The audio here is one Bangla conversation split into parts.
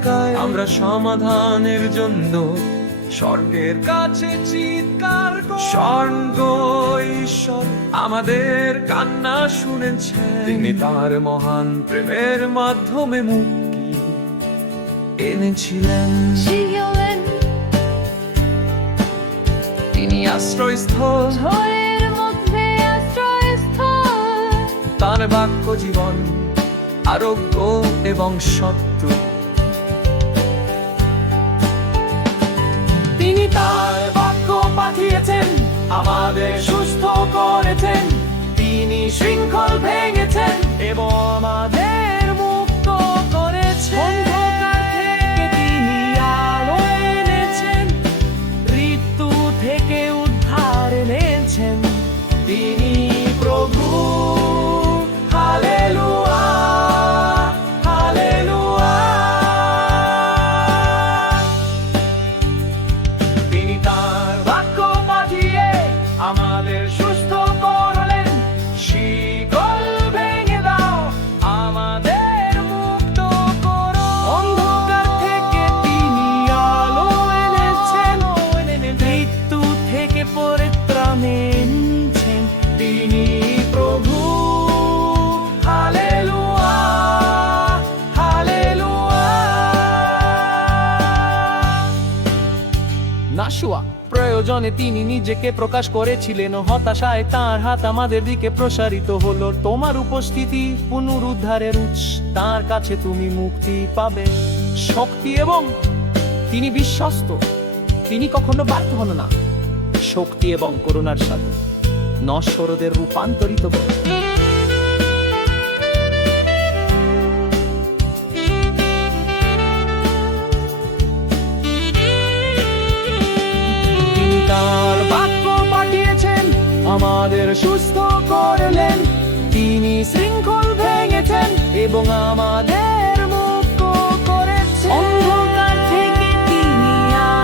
লুকায়, আমরা সমাধানের জন্য স্বর্গের কাছে চিৎকার করি। স্বর্গ ঈশ্বর আমাদের কান্না শুনেছেন, তিনি তার মহান প্রেমের মাধ্যমে মুক্তি এনেছিলেন। তিনি আশ্রয়স্থল, ঝড়ের মধ্যে আশ্রয়স্থল, তার বাক্য জীবন, আরোগ্য এবং সত্য। তিনি তার বাক্য পাঠিয়েছেন, আমাদের সুস্থ করেছেন। তিনি শৃঙ্খল ভেঙেছেন এবং আমাদের মুক্ত করেছেন। অন্ধকার থেকে তিনি আলো এনেছেন, মৃত্যু থেকে উদ্ধার এনেছেন। তিনি প্রভু। Hallelujah, hallelujah. তিনি তার বাক্য পাঠিয়ে আমাদের সুস্থ করলেন। শিকল ভেঙে দাও, আমাদের মুক্ত করো। অন্ধকার থেকে তিনি আলো এনেছেন, মৃত্যু থেকে পরিত্রাণ এনেছেন। তিনি প্রভু। Hallelujah, hallelujah. নাশুয়া প্রয়োজনে তিনি নিজেকে প্রকাশ করেছিলেন, হতাশায় তার হাত আমাদের দিকে প্রসারিত হলো। তোমার উপস্থিতি পুনরুদ্ধারের উৎস, তার কাছে তুমি মুক্তি পাবে, শক্তি এবং তিনি বিশ্বস্ত, তিনি কখনো ব্যর্থ হন না। শক্তি এবং করুণার সাথে নশ্বরদের রূপান্তরিত করে। তিনি তার বাক্য পাঠিয়েছেন, আমাদের সুস্থ করলেন। তিনি শৃঙ্খল ভেঙেছেন এবং আমাদের মুক্ত করেছেন। অন্ধকার থেকে তিনি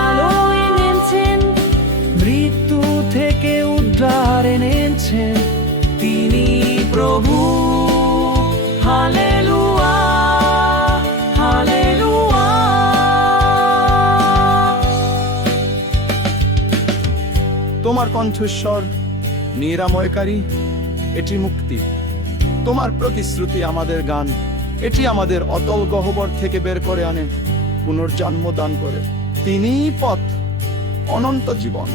আলো এনেছেন, মৃত্যু থেকে উদ্ধার এনেছেন। তিনি প্রভু। Hallelujah, hallelujah. তোমার কণ্ঠস্বর নিরাময়কারী, এটি মুক্তি। তোমার প্রতিশ্রুতি আমাদের গান, এটি আমাদের অতল গহ্বর থেকে বের করে আনে, পুনর্জন্ম দান করে। তিনিই পথ, অনন্ত জীবন।